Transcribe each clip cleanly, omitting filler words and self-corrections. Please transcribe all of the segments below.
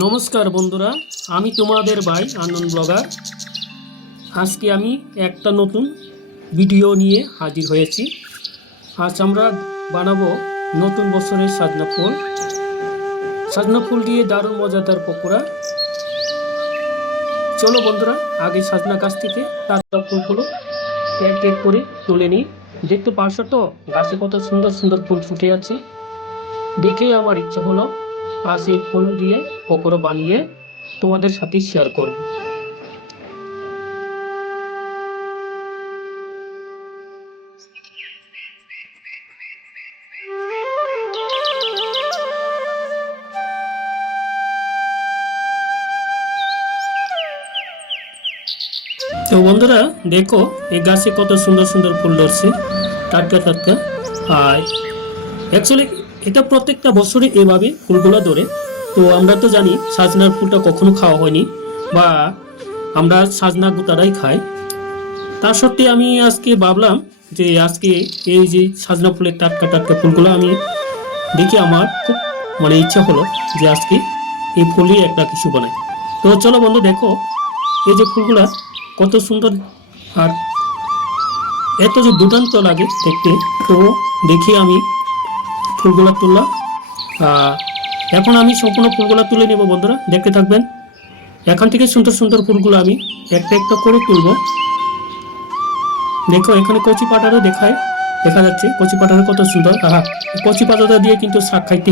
নমস্কার বন্ধুরা, আমি তোমাদের ভাই আনন্দ ব্লগার। আজকে আমি একটা নতুন ভিডিও নিয়ে হাজির হয়েছি। আজ আমরা বানাবো নতুন বছরের সাজনা ফুল দিয়ে দারুণ মজাদার পকোড়া। চলো বন্ধুরা, আগে সাজনা গাছ থেকে টাটকা ফুলগুলো এক এক করে তুলে নিই। দেখতে পারছো তো গাছে কত সুন্দর সুন্দর ফুল ফুটে আছে। দেখেই আমার ইচ্ছা হলো আজ এই ফুল দিয়ে পকোড়া বানিয়ে তোমাদের সাথে শেয়ার করব। তো বন্ধুরা দেখো, এই গাছে কত সুন্দর সুন্দর ফুল ধরছে, টাটকা টাটকা। আর অ্যাকচুয়ালি এটা প্রত্যেকটা বছরে এভাবে ফুলগুলো ধরে। তো আমরা তো জানি সাজনার ফুলটা কখনো খাওয়া হয়নি, বা আমরা সাজনা গোটাটাই খাই। তা সত্ত্বে আমি আজকে ভাবলাম যে আজকে এই যে সাজনা ফুলের টাটকা টাটকা ফুলগুলো আমি দেখে আমার খুব ইচ্ছা হলো যে আজকে এই ফুলই একটা কিছু বানাই। তো চলো বন্ধু দেখো, এই যে ফুলগুলা কত সুন্দর আর এত যে দুর্দান্ত লাগে দেখতে। তো দেখি আমি ফুলগুলা তুললাম। এখন আমি সম্পূর্ণ ফুলগুলা তুলে নেব বন্ধুরা, দেখতে থাকবেন। এখান থেকে সুন্দর সুন্দর ফুলগুলো আমি একটা একটা করে তুলব। দেখো এখানে কচি পাতারও দেখা যাচ্ছে কচি পাতাটা কত সুন্দর। কচি পাতাটা দিয়ে কিন্তু শাক খাইতে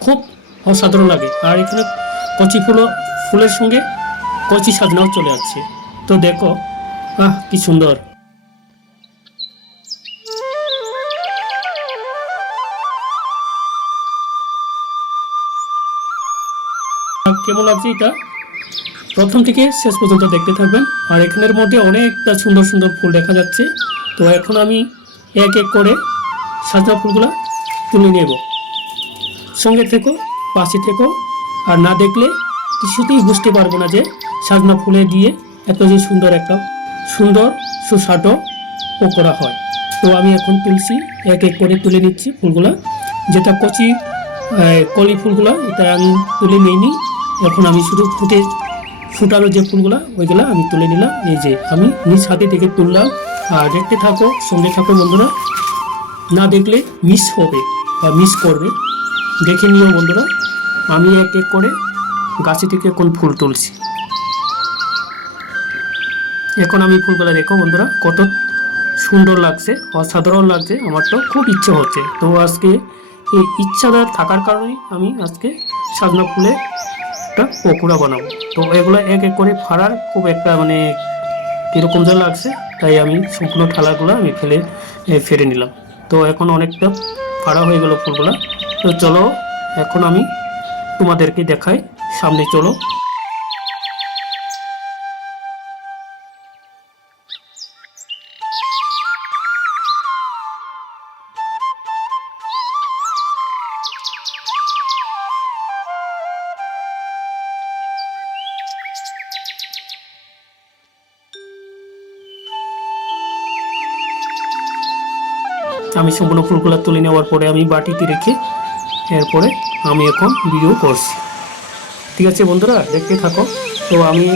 খুব অসাধারণ লাগে। আর এখানে কচি ফুলের সঙ্গে কচি সাজনাও চলে আসছে। তো দেখো কি সুন্দর। কেমন লাগছে এটা প্রথম থেকে শেষ পর্যন্ত দেখতে থাকবেন। আর এখানের মধ্যে অনেকটা সুন্দর সুন্দর ফুল দেখা যাচ্ছে। তো এখন আমি এক এক করে সাজনা ফুলগুলা তুলে নেব। সঙ্গে থেকো, পাশে থেকো। আর না দেখলে কিছুতেই বুঝতে পারবো না যে সাজনা ফুলে দিয়ে এত যে সুন্দর সুস্বাদু পকোড়া হয়। তো আমি এখন তুলছি, এক এক করে তুলে নিচ্ছি ফুলগুলা। যেটা কচি কলি ফুলগুলা এটা আমি তুলে নিইনি। এখন আমি শুধু ফুটানো যে ফুলগুলা ওইগুলা আমি তুলে নিলাম। এই যে আমি নিজ হাতে থেকে তুললাম। আর দেখতে থাকো, সঙ্গে থাকো বন্ধুরা। না দেখলে মিস হবে বা মিস করবে। দেখে নিও বন্ধুরা, আমি এক এক করে গাছে থেকে এখন ফুল তুলছি। এখন আমি ফুলগুলা দেখো বন্ধুরা কত সুন্দর লাগছে, অসাধারণ লাগছে। আমার তো খুব ইচ্ছে হচ্ছে। তো আজকে এই ইচ্ছাটা থাকার কারণে আমি আজকে সাজনা ফুলে একটা পকোড়া বানাবো। তো এগুলো এক এক করে ফাড়ার খুব একটা কীরকম যা লাগছে, তাই আমি সম্পূর্ণ ঠালাগুলো আমি ফেলে নিলাম। তো এখন অনেকটা ফাড়া হয়ে গেল ফুলগুলা। তো চলো এখন আমি তোমাদেরকে দেখাই, সামনে চলো। আমি সম্পূর্ণ ফুলগুলো তুলে নেওয়ার পরে আমি বাটিতে রেখে এরপরে আমি এখন ভিডিও করছি। ঠিক আছে বন্ধুরা, দেখতে থাকো। তো আমি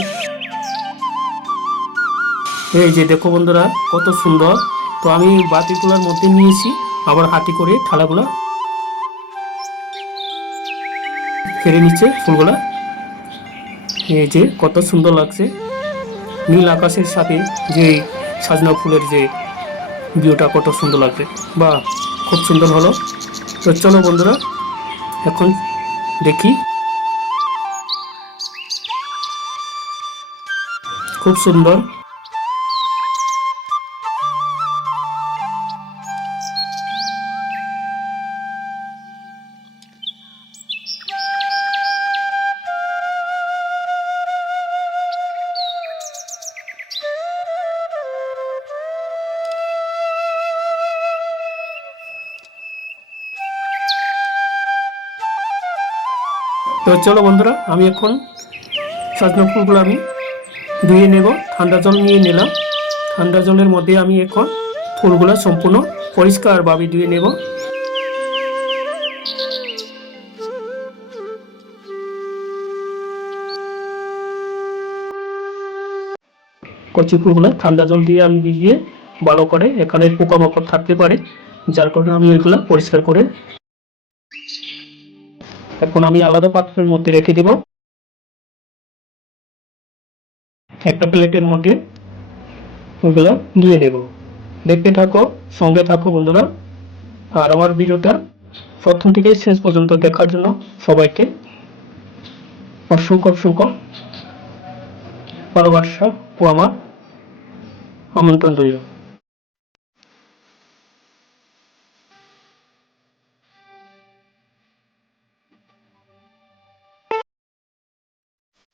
এই যে দেখো বন্ধুরা কত সুন্দর। তো আমি বাটিগুলোর মধ্যে নিয়েছি, আবার হাতে করে থালাগুলা ফেলে নিচ্ছে ফুলগুলা। এই যে কত সুন্দর লাগছে নীল আকাশের সাথে যে সাজনা ফুলের যে ভিউটা কত সুন্দর লাগছে। বা খুব সুন্দর হলো। তো চলো বন্ধুরা এখন দেখি। খুব সুন্দর। তো চলো বন্ধুরা, আমি এখন সজনা ফুলগুলো আমি ধুয়ে নেব। ঠান্ডা জল নিয়ে নিলাম। ঠান্ডা জলের মধ্যে আমি এখন ফুলগুলো সম্পূর্ণ পরিষ্কারভাবে ধুয়ে নেব। কচি ফুলগুলো ঠান্ডা জল দিয়ে আমি ভিজিয়ে ভালো করে, এখানে পোকামাকড় থাকতে পারে, যার কারণে আমি ওইগুলো পরিষ্কার করে এখন আমি আলাদা পাত্রের মধ্যে রেখে দিব। একটা প্লেটের মধ্যে ওইগুলো দিয়ে দেব। দেখতে থাকো, সঙ্গে থাকো বন্ধুরা। আর আমার ভিডিওটা প্রথম থেকে শেষ পর্যন্ত দেখার জন্য সবাইকে অসংখ্য অসংখ্য ভালোবাসা ও আমার আমন্ত্রণ রইল।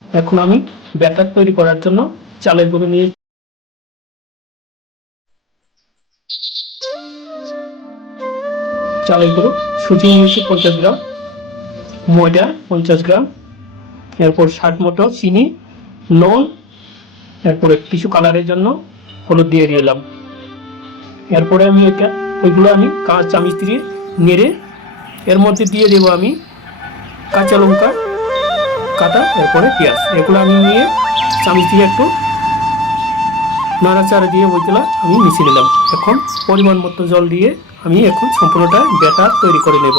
এখন আমি ব্যাটার তৈরি করার জন্য চালের গুঁড়ো নিয়ে চালের গুঁড়ো, সুজি নিয়েছি 50 গ্রাম, ময়দা 50 গ্রাম, এরপর স্বাদ মতো চিনি, নুন, এরপরে কিছু কালারের জন্য হলুদ দিয়ে দিলাম। এরপরে আমি ওইগুলো আমি চামচ দিয়ে নেড়ে এর মধ্যে দিয়ে দেবো আমি কাঁচা লঙ্কা কাটা, এরপরে পেঁয়াজ, এগুলো আমি নিয়ে চামচ দিয়ে একটু নাড়াচাড়া দিয়ে ওইগুলো আমি মিশিয়ে নিলাম। এখন পরিমাণ মতো জল দিয়ে আমি এখন সম্পূর্ণটা ব্যাটার তৈরি করে নেব।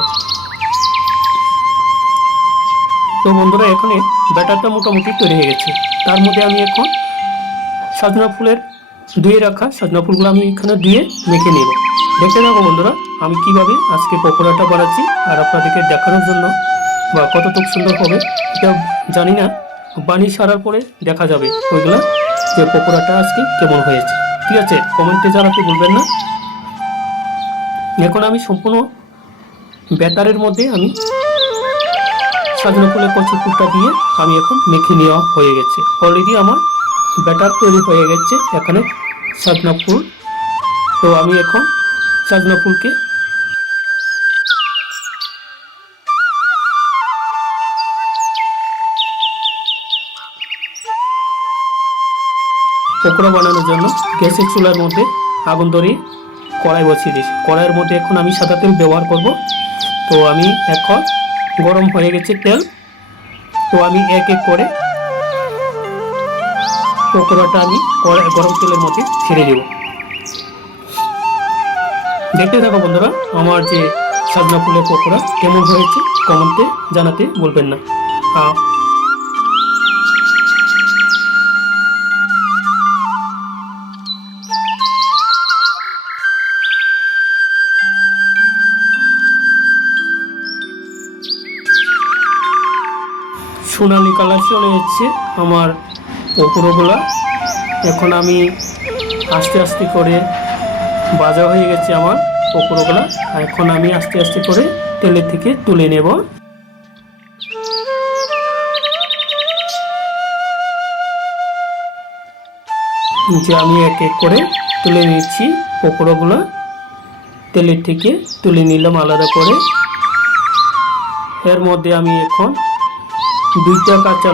তো বন্ধুরা, এখানে ব্যাটারটা মোটামুটি তৈরি হয়ে গেছে। তার মধ্যে আমি এখন সজনা ফুলের ধুয়ে রাখা সজনা ফুলগুলো আমি এখানে দিয়ে মেখে নেব। দেখতে থাকো বন্ধুরা, আমি কিভাবে আজকে পকোড়াটা বানাচ্ছি, আর আপনাদেরকে দেখানোর জন্য বা কতটুকু সুন্দর হবে এটা জানি না, বানিয়ে সারার পরে দেখা যাবে ওইগুলা যে পকোড়াটা আজকে কেমন হয়েছে। ঠিক আছে, কমেন্টে জানাতে ভুলবেন না। এখন আমি সম্পূর্ণ ব্যাটারের মধ্যে আমি সজনা ফুলের কচি ফুলটা দিয়ে আমি এখন মেখে নেওয়া হয়ে গেছে। অলরেডি আমার ব্যাটার তৈরি হয়ে গেছে এখানে সজনা ফুল। তো আমি এখন সজনা ফুলকে পকোড়া বানানোর জন্য গ্যাসের চুলার মধ্যে আগুন ধরিয়ে কড়াই বসিয়ে দিয়েছি। কড়াইয়ের মধ্যে এখন আমি সাদা তেল ব্যবহার করব। তো আমি এখন গরম হয়ে গেছে তেল, তো আমি এক এক করে পকোড়াটা আমি গরম তেলের মধ্যে ছেড়ে দেব। দেখতে থাকো বন্ধুরা, আমার যে সজনা ফুলের পকোড়া কেমন হয়েছে কমেন্টে জানাতে বলবেন না। সোনালি কালার চলে যাচ্ছে আমার পকোড়াগুলা। এখন আমি আস্তে আস্তে করে ভাজা হয়ে গেছে আমার পকোড়াগুলা। এখন আমি আস্তে আস্তে করে তেলের থেকে তুলে নেব। যে আমি এক এক করে তুলে নিচ্ছি পকোড়াগুলা, তেলের থেকে তুলে নিলাম আলাদা করে। এর মধ্যে আমি এখন 2টা কাঁচা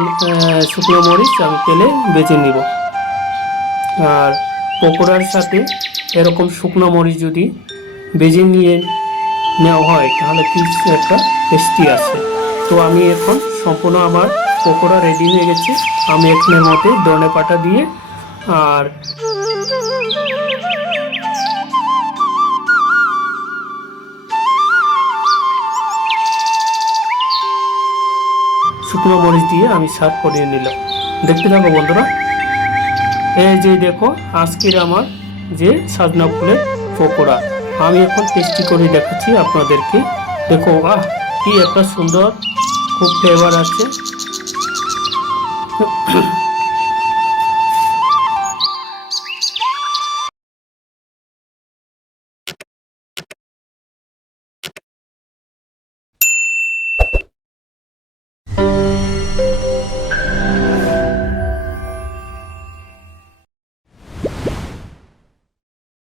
শুকনো মরিচ আমি তেলে বেজে নিব। আর পকোড়ার সাথে এরকম শুকনো মরিচ যদি বেজে নিয়ে নেওয়া হয় তাহলে কিছু একটা টেস্টি আসে। তো আমি এখন সম্পূর্ণ আমার পকোড়া রেডি হয়ে গেছে। আমি এখানের মধ্যে ধনে পাতা দিয়ে আর শুকনো মরিচ দিয়ে আমি সার্ভ করিয়ে নিলাম। দেখতে থাকো বন্ধুরা, এই যে দেখো আজকের আমার যে সজনা ফুলের পকোড়া আমি এখন টেস্টি করে দেখাচ্ছি আপনাদেরকে। দেখো, কি একটা সুন্দর, খুব ফ্লেভার আছে।